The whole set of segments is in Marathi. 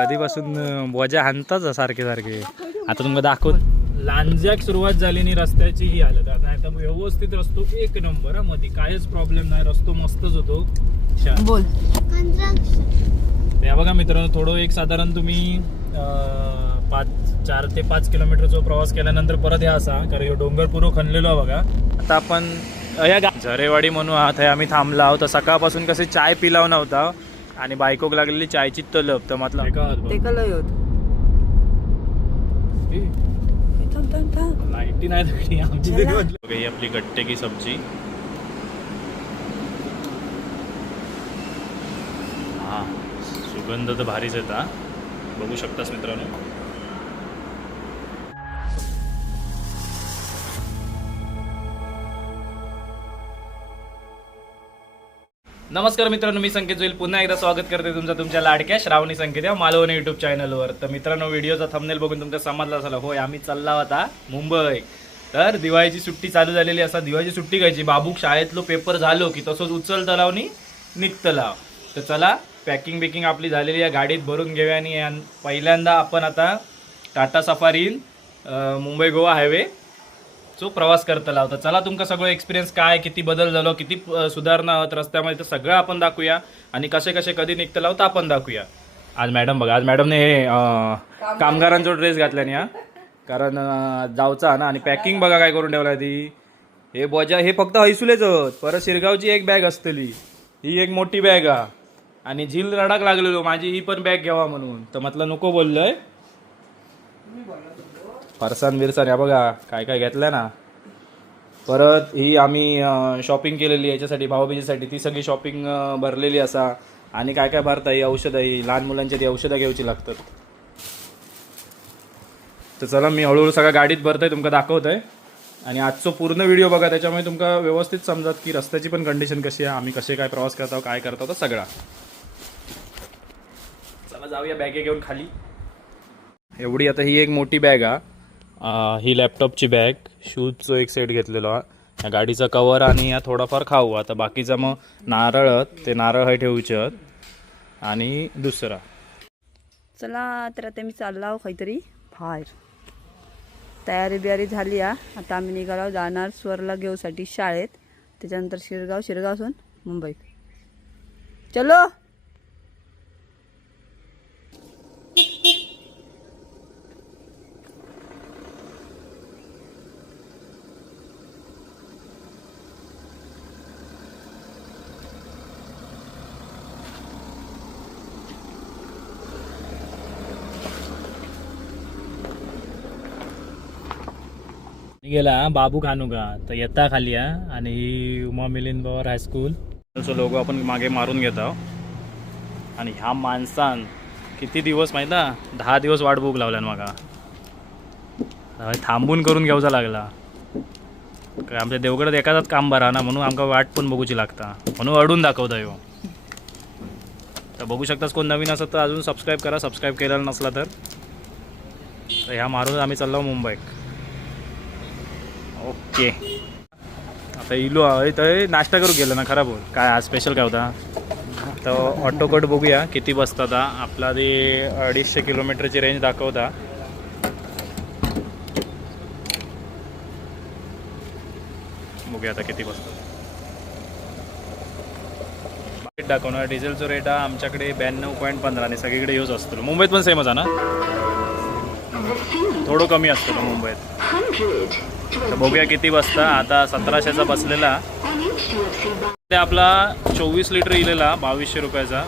कधीपासून बोजा हाणताच सारखे सारखे. आता तुमका दाखव लांजाक सुरुवात झाली आणि रस्त्याची ही हालत. आता एकदम व्यवस्थित रस्तो एक नंबर हा मध्ये काहीच प्रॉब्लेम नाही. रस्तो मस्तच होतो. बोल. या बघा मित्रांनो थोडं एक साधारण तुम्ही पाच चार ते पाच किलोमीटरचा प्रवास केल्यानंतर परत ह्या असा कारण ह्यो डोंगर पूर्ण खणलेलो आहे बघा. आता आपण या झरेवाडी म्हणून आहात हे आम्ही थांबला आहोत. सकाळपासून कसे चाय पिलाव नव्हता. आणि बायकोक लागलेली चायची तलब तर म्हटलं ते कलय होत? थांब थांब थांब. लाईटी नाही दगडी आमची तरी म्हटलं. बघा, ही आपली गट्टे की सब्जी. हा सुगंध तर भारीच येता बघू शकतास मित्रांनो. नमस्कार मित्रांनो मी संकेत जोईल. पुन्हा एकदा स्वागत करते तुमचं तुमच्या लाडक्या श्रावणी संकेत या मालवणी युट्यूब चॅनलवर तर मित्रांनो व्हिडिओचा थंबनेल बघून तुमचा समजला असाल होय आम्ही चालला होता मुंबई. तर दिवाळीची सुट्टी चालू झालेली असा. दिवाळीची सुट्टी घ्यायची. बाबूक शाळेतलो पेपर झालो की तसंच उचल तलावनी निघतला तर चला पॅकिंग बिकिंग आपली झालेली आहे. गाडीत भरून घेऊया आणि पहिल्यांदा आपण आता टाटा सफारी मुंबई गोवा हायवे जो प्रवास करतला होता. चला तुमका सगळं एक्सपिरियन्स काय किती बदल झालो किती सुधारणा होत रस्त्यामध्ये ते सगळं आपण दाखवूया. आणि कसे कसे कधी निघतला होता आपण दाखवूया. आज मॅडम बघा आज मॅडमने हे कामगारांचा ड्रेस घातल्याने हा. कारण जाऊचा ना आणि पॅकिंग बघा काय करून ठेवला ती. हे बोजा हे फक्त हैसुलेच होत. परत शिरगावची एक बॅग असतली. ही एक मोठी बॅग हा आणि झील रडाक लागलेलो माझी ही पण बॅग घ्यावा म्हणून. तर म्हटलं नको बोललोय. फरसान बिरसान या बघा काय काय घेतलं ना. परत ही आम्ही शॉपिंग केलेली याच्यासाठी भाऊबीजेसाठी ती सगळी शॉपिंग भरलेली असा. आणि काय काय भरता ही औषधं ही लहान मुलांची ती औषधं घ्यायची लागतात. तर चला मी हळूहळू सगळ्या गाडीत भरतोय तुमका दाखवतोय. आणि आजचं पूर्ण व्हिडिओ बघा त्याच्यामुळे तुमका व्यवस्थित समजात की रस्त्याची पण कंडिशन कशी आहे आम्ही कसे काय प्रवास करतो काय करतो तर सगळा. चला जाऊया बॅगे घेऊन खाली. एवढी आता ही एक मोठी बॅग आहे ही लॅपटॉपची बॅग शूजचं एक सेट घेतलेलो हा या गाडीचा कवर आणि या थोडाफार खाऊ. आता बाकीचा मग नारळ ते नारळ हे ठेवूचे आणि दुसरा. चला तर आता मी चालला आहो काहीतरी बाहेर. तयारी बियारी झाली आ आता आम्ही निघालो जाणार स्वरला घेऊसाठी शाळेत. त्याच्यानंतर शिरगाव शिरगावसून मुंबई चलो! गेला बाबू खानुगा. तर येता खाली हा. आणि ही Uma Milind Pawar high school logo आपण मागे मारून घेत आहोत. आणि ह्या माणसान किती दिवस माहीत ना? दहा दिवस वाट बघू लावल्यान मागा. हय थांबून करून घेवचा लागला. काय आमच्या देवगडात एकाच काम बरा ना म्हणून आमका वाट पण बघूची लागता. म्हणून अडून दाखवता ह्यो तर बघू शकतास कोण नवीन असत तर अजून सबस्क्राईब करा. सबस्क्राईब केलेला नसला तर. ह्या मारून आम्ही चाललो मुंबईत. ओके. आता इलो आहे तर नाश्ता करू गेलो ना खराब बोल काय आज स्पेशल काय होता? तर ऑटो कट बघूया किती बसतात. आपला ते अडीचशे किलोमीटरची रेंज दाखवता. बघूया आता किती बसतात. रेट दाखवणार. डिझेलचा रेट हा आमच्याकडे ब्याण्णव पॉईंट पंधरा आणि सगळीकडे यूज असतो. मुंबईत पण सेमच आहे ना? थोडं कमी असतं मुंबईत. तर बघूया किती बसता. आता सतराशेचा बसलेला. ते आपला चोवीस लिटर इलेला बावीसशे रुपयाचा.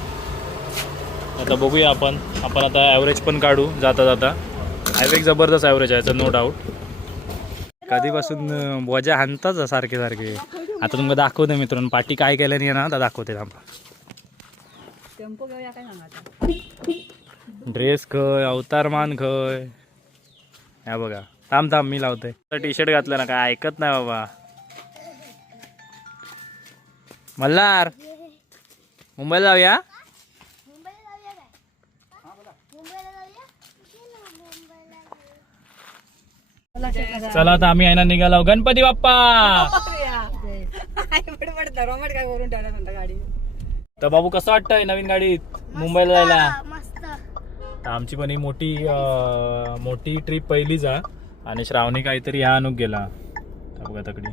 आता बघूया आपण. आपण आता ॲव्हरेज पण काढू जाता जाता. ॲव्हरेज जबरदस्त ॲव्हरेज आहे याचं नो डाऊट कधीपासून बोजा हाणताच सारखे सारखे. आता तुमका दाखवते मित्रांनो पाठी काय केल्याने ना आता दाखवते थांबा. ड्रेस खय अवतारमान खय. या बघा. थांब थांब मी लावतोय. टी शर्ट घातलं ना काय ऐकत नाही बाबा. मल्हार मुंबईला जाऊया? चला आता आम्ही आहे ना निघालो. गणपती बाप्पा! तर बाबू कसं वाटतंय नवीन गाडीत? मुंबईला जायला? तर आमची पण ही मोठी अं, मोठी ट्रिप पहिलीच आहे आणि श्रावणी काहीतरी ह्या आणूक गेला. बघा तकडी.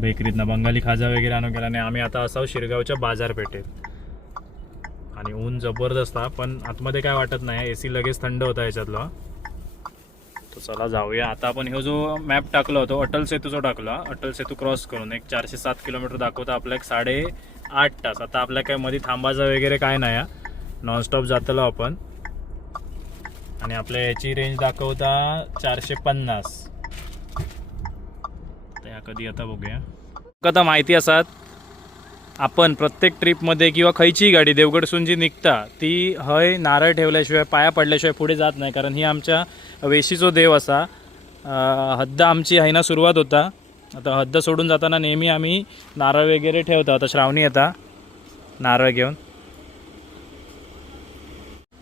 बेकरीतनं बंगाली खाजा वगैरे आणून गेला आणि आम्ही आता असाव शिरगावच्या बाजारपेठेत. आणि ऊन जबरदस्त पण आतमध्ये काय वाटत नाही ए सी लगेच थंड होता याच्यातला. तर चला जाऊया. आता आपण ह्यो जो मॅप टाकला होतो अटल सेतूचा टाकला. अटल सेतू क्रॉस करून एक चारशे सात किलोमीटर दाखवता आपल्या एक साडे आठ तास. आता आपल्या काय मध्ये थांबायचं वगैरे काय नाही नॉनस्टॉप जातलो आपण. आणि आपल्या याची रेंज दाखवता चारशे पन्नास. त्या कधी आता बघूया. आता माहिती असतात आपण प्रत्येक ट्रिपमध्ये किंवा खयचीही गाडी देवगडसून जी निघता ती हय नारळ ठेवल्याशिवाय पाया पडल्याशिवाय पुढे जात नाही कारण ही आमच्या वेशीचो देव असा. हद्द आमची आहे ना सुरुवात होता. आता हद्द सोडून जाताना नेहमी आम्ही नारळ वगैरे ठेवतो. आता श्रावणी येता नारळ घेऊन.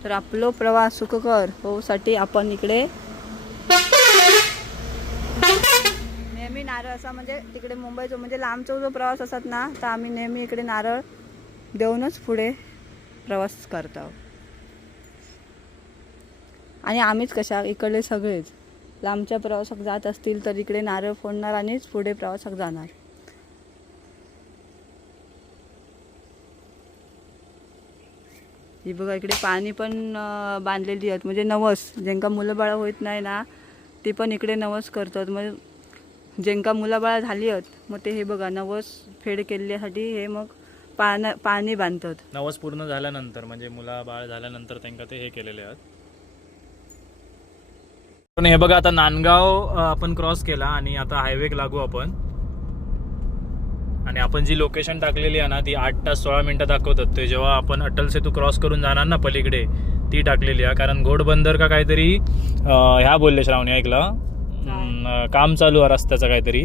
तर आपलो प्रवास सुखकर होऊसाठी आपण इकडे नेहमी नारळ असा म्हणजे तिकडे मुंबईचा म्हणजे लांबचा जो प्रवास असतात ना तर आम्ही नेहमी इकडे नारळ देऊनच पुढे प्रवास करतो. आणि आम्हीच कशा? इकडले सगळेच. लांबच्या प्रवासात जात असतील तर इकडे नारळ फोडणार आणिच पुढे प्रवासात जाणार. ही बघा इकडे पाणी पण बांधलेली आहेत. म्हणजे नवस ज्यांका मुलंबाळं होत नाही ना ते पण इकडे नवस करतात. मग ज्यांका मुलं झाली आहेत मग ते हे बघा नवस फेड केल्यासाठी हे मग पाण्या पाणी बांधतात. नवस पूर्ण झाल्यानंतर म्हणजे मुलाबाळ झाल्यानंतर त्यांना ते हे केलेले आहेत. पण हे बघा आता नांदगाव आपण क्रॉस केला आणि आता हायवे लागू आपण. आणि आपण जी लोकेशन टाकलेली आहे ना ती आठ तास सोळा मिनिटं दाखवतात. ते जेव्हा आपण अटल सेतू क्रॉस करून जाणार ना पलीकडे ती टाकलेली आहे. कारण घोडबंदर का काहीतरी ह्या बोलले श्रावणी ऐकलं? काम चालू आहे रस्त्याचं काहीतरी.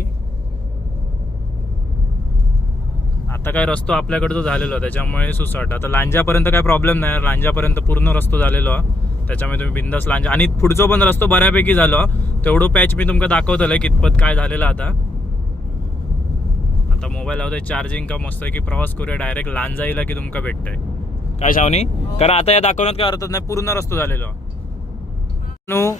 आता काय रस्तो आपल्याकडे जो झालेलो त्याच्यामुळे सुसाट. आता लांजापर्यंत काय प्रॉब्लेम नाही. लांजापर्यंत पूर्ण रस्तो झालेलो. आहे. त्याच्यामुळे तुम्ही बिंदास लांजा. आणि पुढचं पण रस्तो बऱ्यापैकी झालो. तेवढं पॅच मी तुमका दाखवतलं कितपत काय झालेलं आता. आता मोबाईल लावतोय चार्जिंग का मस्त की प्रवास करूया डायरेक्ट लांजाईला की तुमका भेटतंय. काय शावनी? कारण आता या दाखवण्यात काय अर्थच नाही पूर्ण रस्तो झालेलो. नु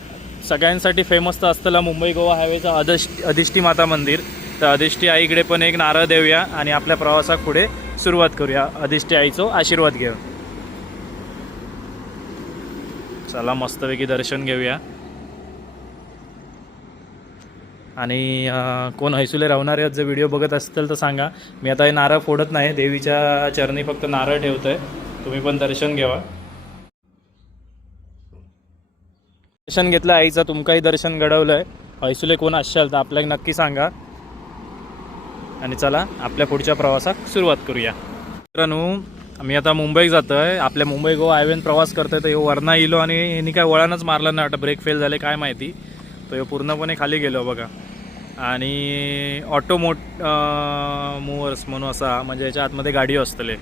सगळ्यांसाठी फेमस तर असलेला मुंबई गोवा हायवेचा अधिष्टी अधिष्ठी माता मंदिर. तर अधिष्ठी आईकडे पण एक नारळ देऊया आणि आपल्या प्रवासात पुढे सुरुवात करूया. अधिष्ठी आईचो आशीर्वाद घेऊ चला मस्तपैकी दर्शन घेऊया. आणि कोण हैसुले राहणारे आहेत जर व्हिडिओ बघत असतील तर सांगा. मी आता हे नारळ फोडत नाही देवीच्या चरणी फक्त नारळ ठेवतो आहे तुम्ही पण दर्शन घ्यावा. दर्शन घेतलं आईचं तुमकाही दर्शन घडवलं आहे हैसुले कोण असाल तर आपल्याला नक्की सांगा. आणि चला आपल्या पुढच्या प्रवासात सुरुवात करूया. मित्रांनो मी आता मुंबईत आहे आपल्या मुंबई गोवा हायवेन हो प्रवास करतोय तर ह्यो वरना इलो आणि यांनी काय वळणच मारलं नाही. वाटतं ब्रेक फेल झाले काय माहिती. तो पूर्णपणे खाली गेलो बघा. आणि ऑटो मोट मुव्हर्स म्हणून असा म्हणजे याच्या आतमध्ये गाडी असतले.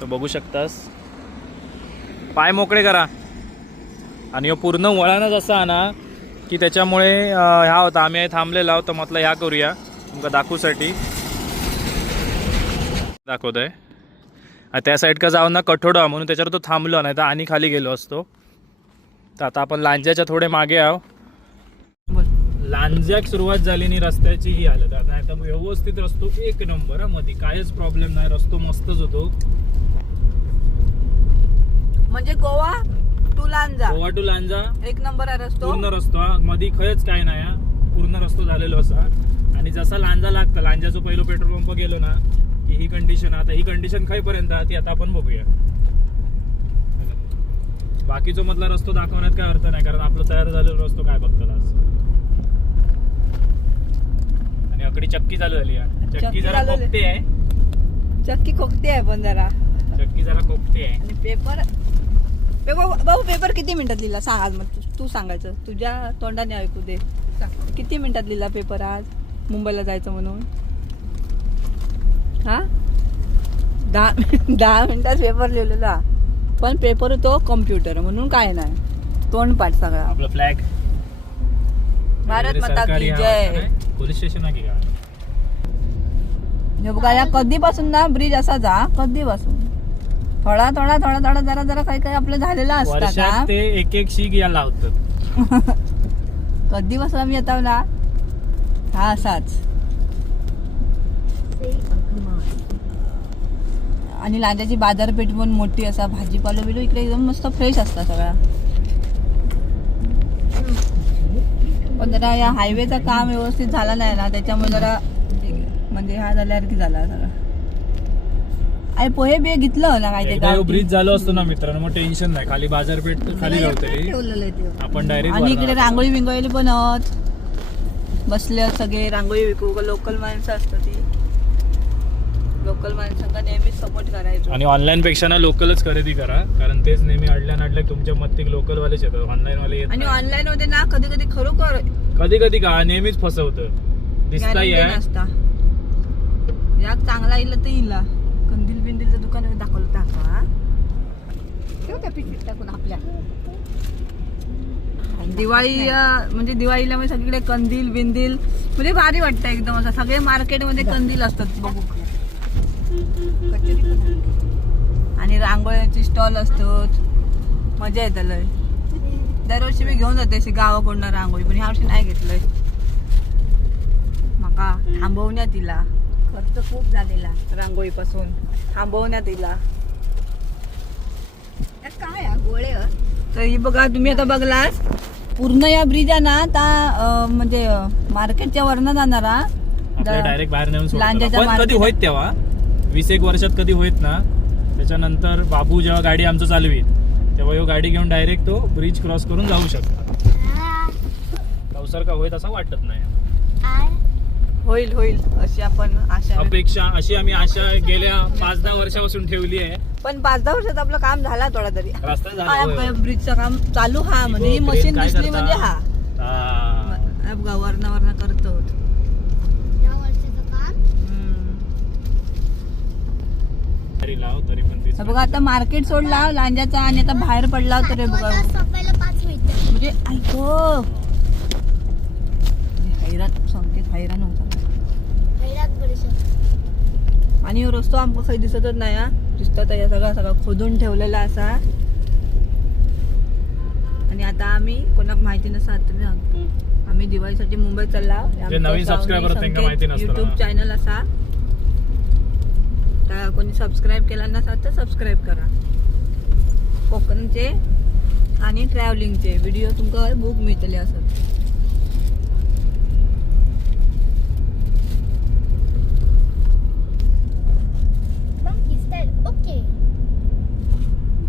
तर बघू शकतास. पाय मोकळे करा. आणि हो पूर्ण वळणच असा ना की त्याच्यामुळे ह्या होता. आम्ही थांबलेला आहोत तर म्हटलं ह्या करूया. तुमका दाखवूसाठी. दाखवतोय. आहे त्या साईड का जाऊन ना कठोडा म्हणून त्याच्यावर तो थांबलो नाही तर आणि खाली गेलो असतो. तर आता आपण लांजाच्या थोडे मागे आहो. बोल लांज्याक सुरुवात झाली आणि रस्त्याची ही हालत. आता नाही तर व्यवस्थित रस्तो एक नंबर हा मध्ये कायच प्रॉब्लेम नाही. रस्तो मस्तच होतो. म्हणजे गोवा टू लांजा. गोवा टू लांजा. एक नंबर आहे रस्तो. पूर्ण रस्तो हा. मध्ये खयच काय नाही हा. पूर्ण रस्तो झालेलो असा. आणि जसा लांजा लागतं लांजाचं पहिलं पेट्रोल पंप गेलो ना की ही कंडिशन आता ही कंडिशन खाईपर्यंत ती आता आपण बघूया. बाकीचा मधला रस्तो दाखवण्यात काय अर्थ नाही कारण आपलं तयार झालेला रस्तो काय बघताला आज? आणि अकडी चक्की चालू झाली आहे. चक्की चक्की जरा चालू झाली. कोपते आहे. चक्की खोकते आहे पण जरा. चक्की जरा कोपते आहे. आणि पेपर पेपर भाऊ पेपर किती मिनिटात लिहिला? सांग आज मग तू- तू सांगायचं. तुझ्या तोंडाने ऐकू दे. किती मिनिटात लिहिला पेपर आज? मुंबईला जायचं म्हणून. हा? दहा दहा मिनिटात पेपर लिहिलेला. पण पेपर तो कम्प्युटर म्हणून काय नाही. तोंड पाठ सगळा. आपलं फ्लॅग भारत माता की जय. पोलीस स्टेशन आहे की का हे बघा या कधीपासून ना ब्रिज असा जा कधीपासून? थोडा थोडा थोडा थोडा जरा जरा काही काही आपलं झालेलं असतं वर्षात का ते एक एक शीग या लावतात कधी बसला मी येता ना? हा असाच. आणि लांजाची बाजारपेठ पण मोठी असा भाजीपालो बिलो इकडे एकदम मस्त फ्रेश असता सगळा. पण जरा या हायवेचा काम व्यवस्थित झाला नाही ना त्याच्यामुळे जरा म्हणजे हा झाल्यासारखी झाला सगळा अरे पोहे बे घेतलं ना काय ते एकदा. ब्रिज झालो असतो ना मित्रांनो मग टेन्शन नाही खाली बाजारपेठ खाली गावतली. ठेवलेलं आहे ते. आपण डायरेक्ट आणि इकडे रांगोळी बिंगोळी पण आहेत. बसले सगळे रांगोळी विकू लोकल माणसं असतात ती. लोकल माणसांना नेहमीच सपोर्ट करायचो. आणि ऑनलाईन पेक्षा ना लोकलच खरेदी करा. कारण तेच नेहमी अडल्या नाडल्या तुमच्या मत्तिक लोकल वालेच येतात ऑनलाईन वाले येत आणि ऑनलाईन मध्ये ना कधी कधी खरोखर कधी कधी का? नेहमीच फसवतं. दिसताही guarantee आहे नसता या चांगला येईल तर येईल कंदील बिंदीलचं दुकान दाखवलं दाखवा ठेव त्या पिशवीत टाकून आपल्या. दिवाळी अं, म्हणजे दिवाळीला म्हणजे सगळीकडे कंदील बिंदील म्हणजे भारी वाटतं एकदम असं. सगळे मार्केटमध्ये कंदील असतात बघू. आणि रांगोळ्याची स्टॉल असतो. मजा येते लय. दरवर्षी मी घेऊन जाते अशी गावाकडनं रांगोळी पण ह्या वर्षी नाही घेतलंय माका थांबवण्यात इला खर्च खूप झालेला. रांगोळीपासून थांबवण्यात इला काय गोळे तर ही बघा तुम्ही आता बघलास पूर्ण या ब्रिज आहे ना आता अं, म्हणजे मार्केटच्या वरनं जाणारा. डायरेक्ट बाहेर नेऊन कधी market- होईत तेव्हा? वीस एक वर्षात कधी होईत ना त्याच्यानंतर बाबू जेव्हा गाडी आमचं चालवीत तेव्हा ह्यो गाडी घेऊन डायरेक्ट तो ब्रिज क्रॉस करून जाऊ शकतो पावसार का होईत असं वाटत नाही. होईल होईल अशी आपण आशा अपेक्षा अशी आम्ही आशा गेल्या पाच दहा वर्षापासून ठेवली आहे. पण पाच दहा वर्षात आपलं काम झाला थोडा तरी. रस्ता झाला होय. ब्रिजचं काम चालू हा म्हणजे ही मशीन काय दिसली करता? म्हणजे हा. वरण वरण करतो. तरी लाव तरी पण तीच बघा आता मार्केट सोडला लांजाचा आणि आता बाहेर पडला तर बघा. म्हणजे ऐको हैराण हैराण होता आणि ह्यो रस्तो आमका काही दिसतच नाही हा. दिसतात या सगळा सगळा खोदून ठेवलेला असा. आणि आता आम्ही कोणाक माहिती नसा सांगतो. आम्ही दिवाळीसाठी मुंबईत चालला. जे नवीन subscriber आहेत त्यांना माहिती नसतं युट्यूब. चॅनल असा. तर कोणी सबस्क्राईब केला नसा तर सबस्क्राईब करा. कोकणचे आणि ट्रॅव्हलिंगचे व्हिडिओ तुमका बुक मिळतले असत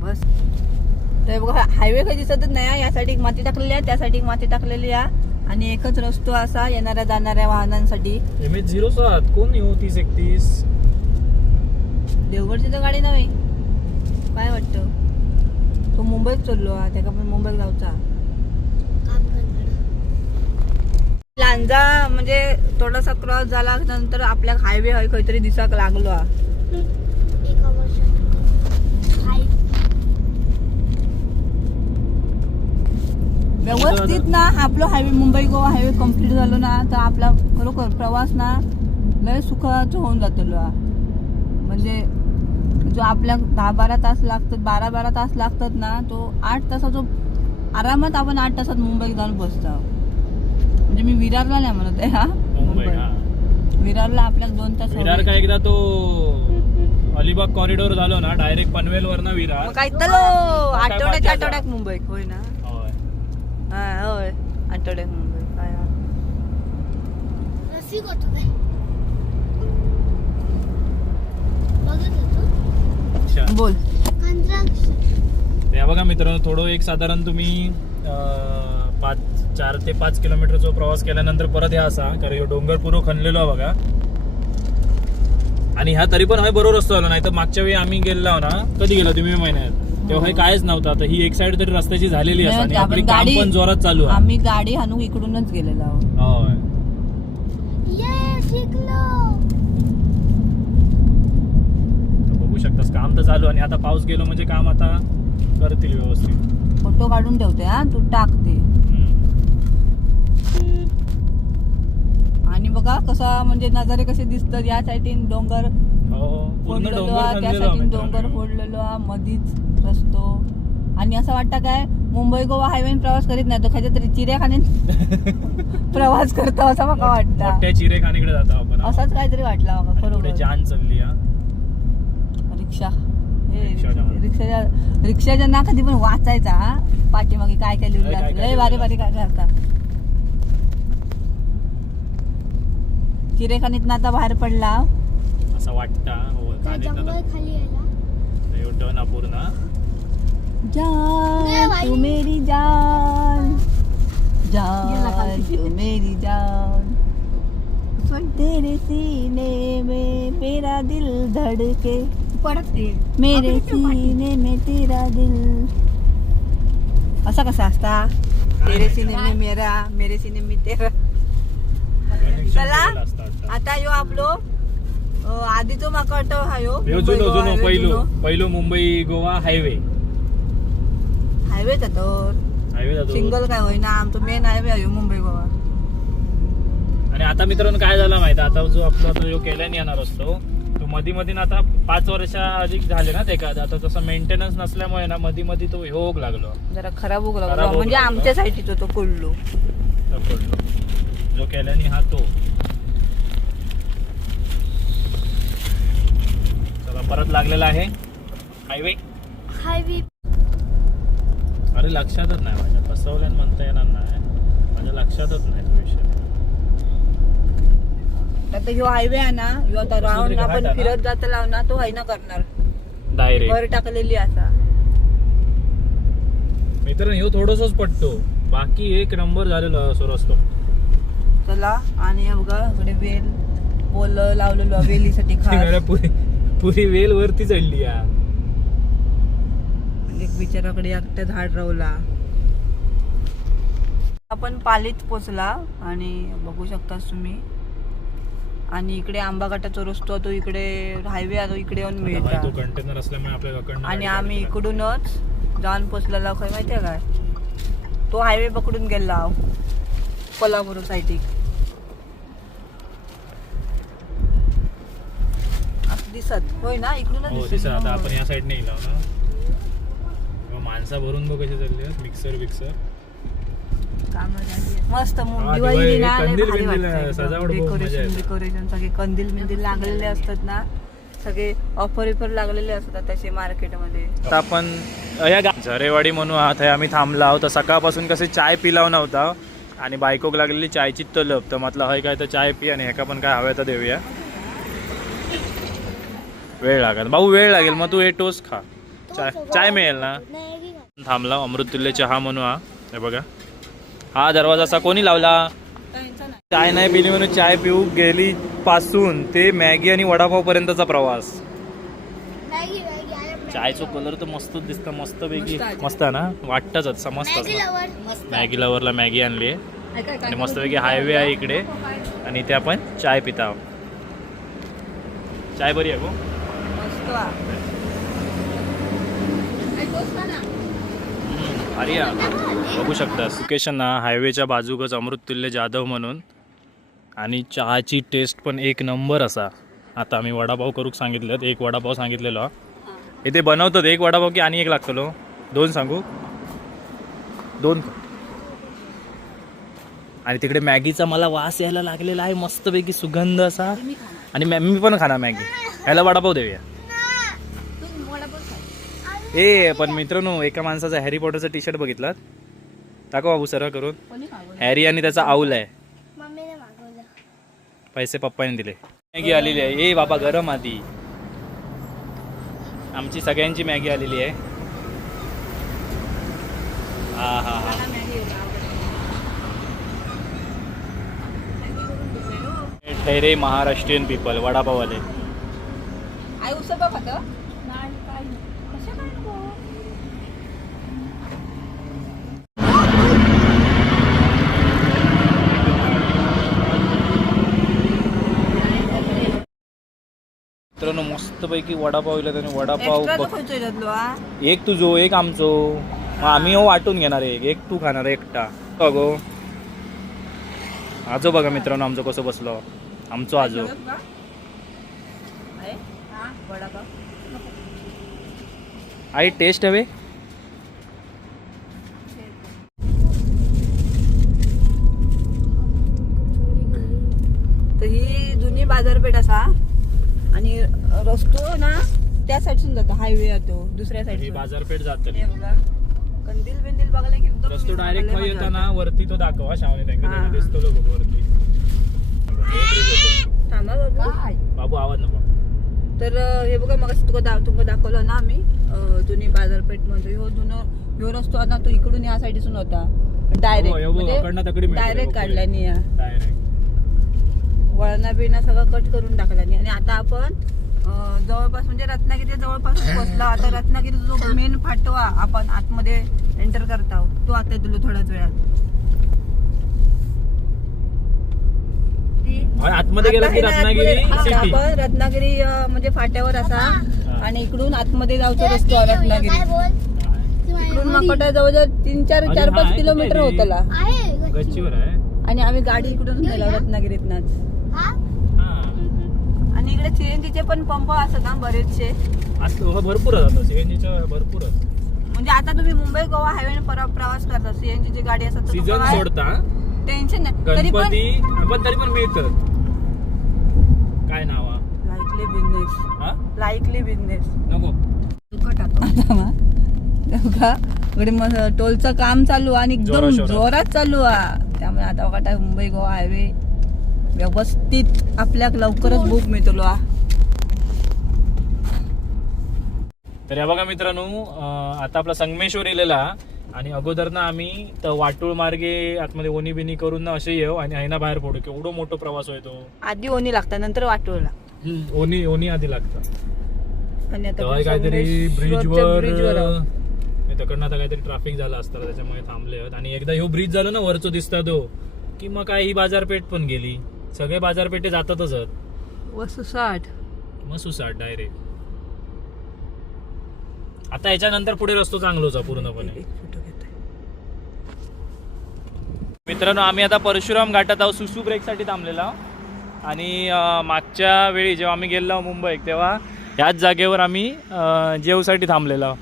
बस. तर बघा हायवे काही दिसतच नाही. यासाठी माती टाकलेली आहे त्यासाठी माती टाकलेली आहे. आणि एकच रस्तो असा येणाऱ्या जाणाऱ्या वाहनांसाठी. एम एच झिरो सात कोण येऊ तीस एकतीस? देवगडची तर गाडी नव्हे. काय वाटतं? तो मुंबईत चाललो हा त्याका पण मुंबईत गावचा लांजा म्हणजे थोडासा क्रॉस झाला नंतर आपल्या हायवे हय काहीतरी दिसाक लागलो हा. व्यवस्थित ना आपलं highway Mumbai Goa highway complete झालो ना तर आपला खरोखर प्रवास ना लय सुखाचं होऊन जातलो हा. म्हणजे जो आपल्या दहा बारा तास लागतात बारा बारा तास लागतात ना तो आठ तासाचा आरामात आपण आठ तासात मुंबईत जाऊन पोहोचतो. म्हणजे मी विरारला नाही म्हणत आहे हा. मुंबई हा. विरारला आपल्या दोन तास विरार. का एकदा तो अलिबाग कॉरिडॉर झालो ना डायरेक्ट पनवेल वरनं विरार. मग काय तलो आठवड्याच्या आठवड्यात मुंबईत होय ना? होय. हा होय. आठवड्यात मुंबई. काय हा. अच्छा बोल. या बघा मित्रांनो थोडं एक साधारण तुम्ही अं, पाच चार ते पाच किलोमीटरचा प्रवास केल्यानंतर परत ह्या असा कारण ह्यो डोंगर पूर्ण खणलेलो आहे बघा. आणि ह्या तरी पण हाय बरोबर रस्तो आलो नाही तर मागच्या वेळी आम्ही गेलो ना कधी गेलो तुम्ही महिन्यात? तेव्हा हे कायच नव्हतं आता ही एक साइड तरी रस्त्याची झालेली असं आणि नाही, आपली आपण काम गाडी- पण जोरात चालू आहे. आम्ही गाडी हाणू इकडूनच गेलेलो आहोत. होय तर बघू शकतास काम तर चालू. आणि आता पाऊस गेलो म्हणजे काम आता करतील व्यवस्थित. फोटो काढून ठेवते हा. तू टाकते. आणि बघा कसा म्हणजे नजारे कसे दिसतात. या साईडीन डोंगर फोडलेलो डोंगर हा खणलेलो त्यासाठी आम्ही डोंगर. फोडलेलो हा मधीच रस्तो. आणि असं वाटतं काय मुंबई गोवा हायवे प्रवास करीत नाही. तो खायच्या तरी चिऱ्याखान्यात प्रवास करतो असं मला वाटतं. मोठ्या चिरेखानीकडे जातो आपण. असाच काहीतरी वाटला पुढे बरोबर. जान चालली हा. रिक्षा. हे रिक्षाच्या मागे. रिक्षाच्या रिक्षाच्या ना कधी पण वाचायचा हा. पाठीमागे काय काय लिहिलं काय काय असतं लय बारी बारी काय काय असतात चिरेखानीत ना आता बाहेर पडला. असं वाटतं हो. खालीत ना जंगल खाली यायला. तर टर्न अपूर्ण जान तू मेरी जान. जान तू मेरी जान. तेरे सीने में मेरा दिल धड़के. पडते मेरे सीने में तेरा दिल. असा कसा असता? तेरे सीने में मेरा मेरे सीने में तेरा. चला. आता. यो आपलो अ, आधीचो म्हाका वाटतं हा यो ह्यो जुनो जुनो पहिलो पहिलो मुंबई गोवा हायवे. हायवे जातो हायवे जातो सिंगल काय होईना आमचो मेन हायवे आहे मुंबई गोवा. आणि आता मित्रांनो काय झालं माहिती आता जो आपला जो केल्याने येणार असतो तो मधी मधी ना आता पाच वर्षा अधिक झाले ना ते का? आता तसं मेंटेनन्स नसल्यामुळे ना मधी मधी तो होग लागलो. जरा खराब होऊ खराब लागला होऊ म्हणजे लागला. आमच्या साईडचो तो कुल्लू. पडलो जो केल्याने हा तो. चला परत लागलेला आहे. हायवे. हायवे. अरे लक्षातच नाही माझ्या. फसवल्यान म्हणता येणार नाही. माझ्या लक्षातच नाही तो विषय. आता ह्यो हायवे आहे ना ह्यो आता राऊंड आपण? फिरत जात लाव ना तो हाय ना करणार. डायरेक्ट वर टाकलेली असा मित्रांनो ह्यो थोडसच पडतो बाकी एक नंबर झालेलो असो रस्तो. चला आणि हे बघा इकडे वेल पोल लावलेलो आहे वेलीसाठी खास. पुरी पुरी वेल वरती चढली या. एक बिचाराकडे एकट्या झाड रावला. आपण पालीत पोचला आणि बघू शकताच तुम्ही. आणि इकडे आंबा घाटाचा रस्तो तो इकडे हायवे आहे तो इकडे येऊन तो मिळतात कंटेनर असल्यामुळे आपल्याला आणि आम्ही इकडूनच जाऊन पोचलेला खय माहितीये काय? तो हायवे पकडून गेला कोल्हापूर साईड असं दिसत. होय ना? इकडूनच हो दिसत आता. आपण या साईडने ना माणसा भरून बघ कशी चालली मिक्सर बिक्सर मस्त हा, दिवाळी दिवाळी, ना लय कंदील भारी बिंदील, वाटतं एकदम. सजावट खूप मजा डेकोरेशन येते. सगळे कंदील बिंदील लागलेले असतात ना. सगळे ऑफर विफर लागलेले असतात तसे मार्केटमध्ये. आता आपण या गा- झरेवाडी म्हणून आहात हे आम्ही थांबला आहोत. तर सकाळपासून कसे चाय पिलाव नव्हता आणि बायकोक लागलेली चायची तलब. तर म्हटलं हय काय तर चाय पी आणि ह्याका पण काय हवं तर देऊया. वेळ लागेल. भाऊ वेळ लागेल. मग तू हे टोस्ट खा. चाय चाय मिळेल ना? नाही थांबला अमृतुल्य चहा म्हणून हा. हे बघा. हा दरवाजा असा कोणी लावला? चाय नाही पिली म्हणून चाय पिऊ गेली पासून. ते मॅगी आणि वडापाव पर्यंतचा प्रवास चायचा कलर तर मस्तच दिसतं मस्त पैकी मस्त आहे. ना? वाटतच समजतच मॅगी मस्त मॅगी लवरला मॅगी आणली आहे. आणि मस्तपैकी हायवे आहे इकडे. आणि इथे आपण चाय पिता. चाय बरी आहे गो. मस्त वा. अरे या बघू शकता लोकेशन ना हायवेच्या बाजूकच अमृततुल्य जाधव म्हणून. आणि चहाची टेस्ट पण एक नंबर असा. आता आम्ही वडापाव करूक सांगितलं एक वडापाव सांगितलेलो इथे बनवतात एक वडापाव की आणि एक लागतलो दोन सांगू? दोन. आणि तिकडे मॅगीचा मला वास यायला लागलेला आहे मस्तपैकी सुगंध असा. आणि मॅ- मी पण खाणार मॅगी. याला वडापाव देऊया. ए पण मित्रांनो एका माणसाचा हॅरी पॉटरचा टी शर्ट बघितला? टाको बाबू सरळ करून. हॅरी आणि त्याचा आऊल आहे. मम्मीने मागवलं. पैसे पप्पाने दिले. मॅगी आलेली आहे. ए बाबा गरम आधी. आमची सगळ्यांची मॅगी आलेली आहे. हा हा. हा ठेरे महाराष्ट्रीयन पीपल वडापाववाले आई उसळ बघ आता नाही काय कसं काय नको? मित्रांनो मस्तपैकी वडापाव इला त्याने वडापाव एक्स्ट्रा बघ हा एक तुझो एक आमचो. मग आम्ही हो वाटून घेणार एक. एक तू खाणार एकटा. बघो आजो बघा मित्रांनो आमचं कसं बसलो. आमचो आजो. आई टेस्ट हवे तर ही जुनी बाजारपेठ असा आणि रस्तो ना त्या साईडसून जातो. हायवे तो दुसऱ्या ही साईड बाजारपेठ जाते कंदील बिंदील बघायला की एकदम रस्तो डायरेक्ट खाली मजा येताना वरती तो दाखवा हा. त्यांना दिसतो लोक वरती. थांबा बाबू. बाबू आवाज नको. तर अं, हे बघा मग तुका दा तुका दाखवलं ना आम्ही. अं, जुनी बाजारपेठमध्ये ह्यो जुनो ह्यो रस्तो ना तो इकडून या साईडसून होता. हो, डायरेक्ट मिळते डायरेक्ट बघ पुढे. काढल्यानी या डायरेक्ट वळणा बिळणा सगळं कट करून टाकल्यानी आणि आता आपण जवळपास म्हणजे रत्नागिरी जवळपास पोहोचला. आता रत्नागिरीचा जो मेन फाटवा आपण आतमध्ये एंटर करत आहोत तो आता तुला थोड्याच वेळात. ती- आतमध्ये गेला की रत्नागिरी सिटी रत्नागिरी म्हणजे फाट्यावर असा आणि इकडून आतमध्ये जाऊचा रस्तो रत्नागिरी. इकडून. मकोटा जवळजवळ तीन चार चार पाच किलोमीटर होतला. आहे गच्ची. गच्चीवर आहे. आणि आम्ही गाडी इकडून नेला रत्नागिरीतनाच. इकडे सीएनजीचे पण पंप असतात ना बरेचसे. असं हो, भरपूर सीएनजीच्या भरपूरच म्हणजे आता तुम्ही मुंबई गोवा हायवे प्रवास करता. सीएनजी ची गाडी असतात तर सीझन तुम्हाला सोडता. टेन्शन नाही. तरी पण गणपती तरी पण मिळतं काय नाव हा? लाईकली बिझनेस हा? लाईकली बिझनेस नको. बघा इकडे मग टोलचं काम चालू आहे आणि एकदम जोराशोरात. जोरात चालू आहे त्यामुळे आता बघा मुंबई गोवा हायवे व्यवस्थित आपल्याक लवकरच बुक मिळतो तर या बघा मित्रांनो आता आपला संगमेश्वर इलेला आणि अगोदर ना आम्ही तर वाटूळ मार्गे आतमध्ये ओनी बिनी करून ना असे येऊ आणि आहे ना बाहेर पडू केवढो मोठो प्रवास होय तो. आधी ओनी लागतात नंतर वाटोळला. ओनी ओनी आधी लागतं. आणि आता काहीतरी ब्रिजवर. तिकडनं आता काहीतरी ट्रॅफिक झालं असतं त्याच्यामुळे थांबले आणि एकदा ह्यो ब्रिज झाला ना वरचो दिसता तो की मग काय ही बाजारपेठ पण गेली. सगळे बाजारपेठे जातातच आहेत. वस्तू साठ मग सुसाट डायरेक्ट आता याच्यानंतर पुढे रस्तो चांगलोच आहे पूर्णपणे. मित्रांनो आम्ही आता परशुराम घाटात आहोत. सुसू ब्रेकसाठी थांबलेलो. आहोत. आणि अं, मागच्या वेळी जेव्हा आम्ही गेलो मुंबईत तेव्हा ह्याच जागेवर आम्ही अं, जेवसाठी थांबलेलो आहोत.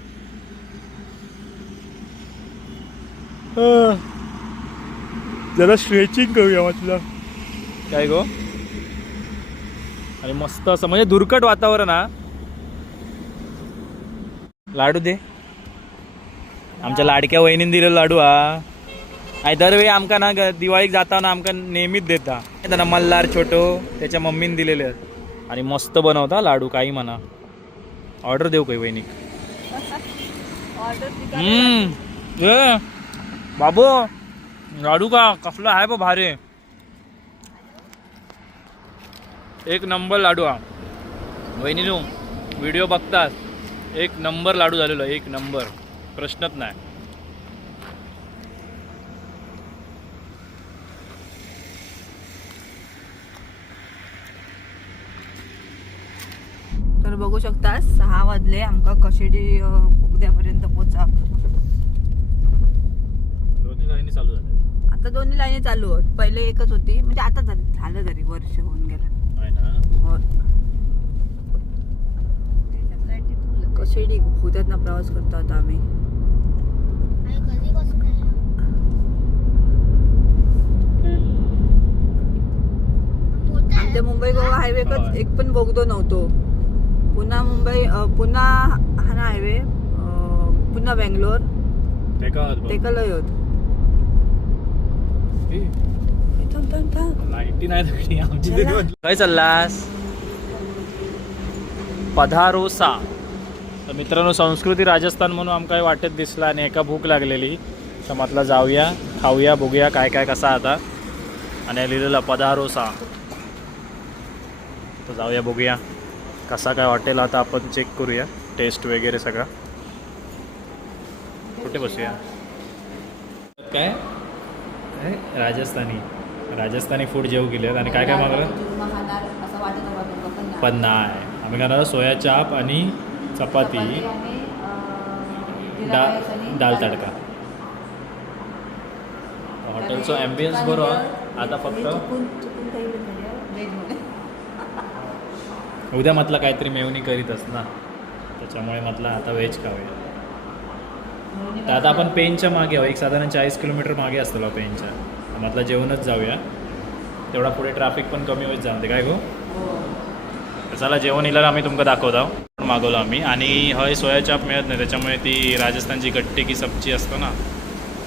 अं, जरा स्ट्रेचिंग करूया म्हटलं काय गो? आणि मस्त असं म्हणजे दुर्कट वातावरण हा. लाडू दे. आमच्या लाडक्या वहिनीन दिलेला लाडू हा. आणि दरवेळी आमका ना दिवाळीक जाताना आमका नेहमीच देता. त्यांना मल्हार छोटो त्याच्या मम्मीने दिलेले. आहेत आणि मस्त बनवता लाडू काही म्हणा. ऑर्डर देऊ काही वहिनी बाबू लाडू का कसला आहे बा भारे. एक नंबर लाडू हा. वहिनी तू व्हिडिओ बघतास एक नंबर लाडू झालेलो एक नंबर. प्रश्नच नाही. तर बघू शकता सहा वाजले आमका कशेडी उद्यापर्यंत पोचा दोन्ही लाईनी चालू झाल्या आता दोन्ही लाईनी चालू आहेत पहिले एकच होती म्हणजे आता झालं झालं जरी वर्ष होऊन गेलं. आहे ना हो. कशेडी उद्यात ना प्रवास करतो आता आम्ही. आमच्या मुंबई गोवा हायवेकच एक पण बोगदो नव्हतो. पुन्हा मुंबई पुन्हा हा ना हायवे पुन्हा बेंगलोर. ते का ते कलय होत. काय चाललास? पधारोसा. तर मित्रांनो संस्कृती राजस्थान म्हणून आमका वाटेत दिसला आणि एका भूक लागलेली. तर म्हटलं जाऊया खाऊया बघूया काय काय कसा आता. आणि लिहिलेला पधारोसा. तर जाऊया बघूया कसा काय हॉटेल आता आपण चेक करूया टेस्ट वगैरे सगळा. कुठे बसूया? काय? काय? राजस्थानी. राजस्थानी फूड जेव गेले आणि काय काय मागलं असं वाटत होतं पण नाही. आम्ही खाणार सोया चाप आणि चपाती डा दाल तडका. हॉटेलचं ॲम्बियन्स बरं आता फक्त. उद्या म्हटलं काहीतरी मेवणी करीतच ना. त्याच्यामुळे म्हटलं आता व्हेज खाऊया. तर आता आपण पेनच्या मागे आहो एक साधारण चाळीस किलोमीटर मागे असतो पेनच्या. म्हटलं जेवणच जाऊया. तेवढा पुढे ट्रॅफिक पण कमी होत जाते काय गो? चला जेवण इल्यावर आम्ही तुमका दाखवतो. मागवलं आम्ही. आणि हय सोया चाप मिळत नाही त्याच्यामुळे ती राजस्थानची गट्टे की सब्जी असतो ना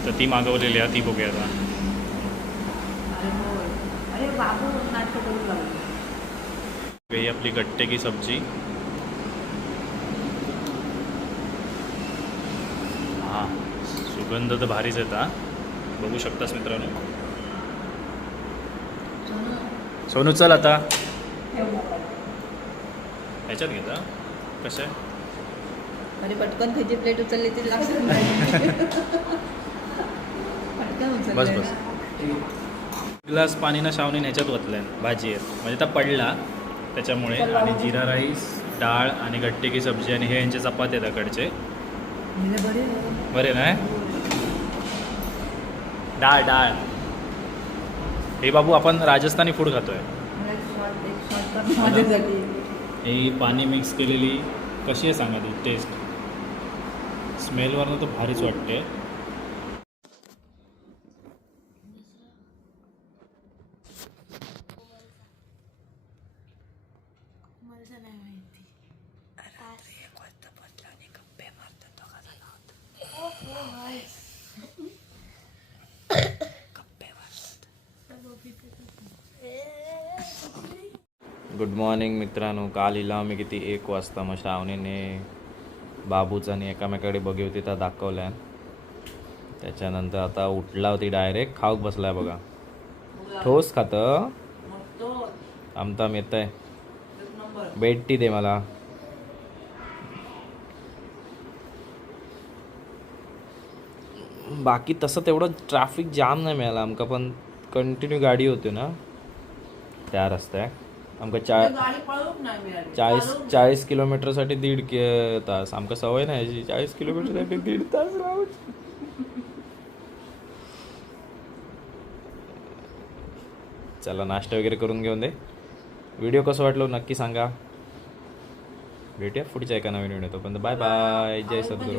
तर ती मागवलेली आहे. ती बघूया आता. ही आपली गट्टे की सब्जी. हा सुगंध तर भारीच येता बघू शकतास मित्रांनो. सोनू चल आता. ह्याच्यात घेता कशा अरे पटकन खयची प्लेट उचलली ती लागत बस बस. ग्लास पाणीनं शावणीन ह्याच्यात ओतलंय भाजी आहेत म्हणजे आता पडला त्याच्यामुळे. आणि जिरा राईस डाळ आणि गट्टे की सब्जी आणि हे यांचे चपाती आहेत अकडचे बरे बरे नाही डाळ डाळ. हे बाबू आपण राजस्थानी फूड खातोय. ही पाणी मिक्स केलेली कशी आहे सांगा ती टेस्ट स्मेलवरनं तर भारीच वाटते. मॉर्निंग मित्रांनो. काल हिला मी किती एक वाजता मग श्रावणीने बाबूचा आणि एकामेकाकडे बघी होती त्या दाखवल्या. त्याच्यानंतर आता उठला होती डायरेक्ट खाऊक बसलाय बघा. ठोस खात. आमताम येत आहे भेटती दे मला. बाकी तसं तेवढं ट्रॅफिक जाम नाही मिळालं आमका पण कंटिन्यू गाडी होती ना त्या रस्त्यात. आमका चा चाळीस चाळीस किलोमीटरसाठी दीड कि- तास. आमका सवय नाही याची. चाळीस किलोमीटरसाठी दीड तास चला नाश्ता वगैरे करून घेऊन दे. व्हिडिओ कसं वाटलो नक्की सांगा. भेटूया पुढच्या एका नवीन व्हिडिओ तोपर्यंत. बाय बाय जय सद्गुरू.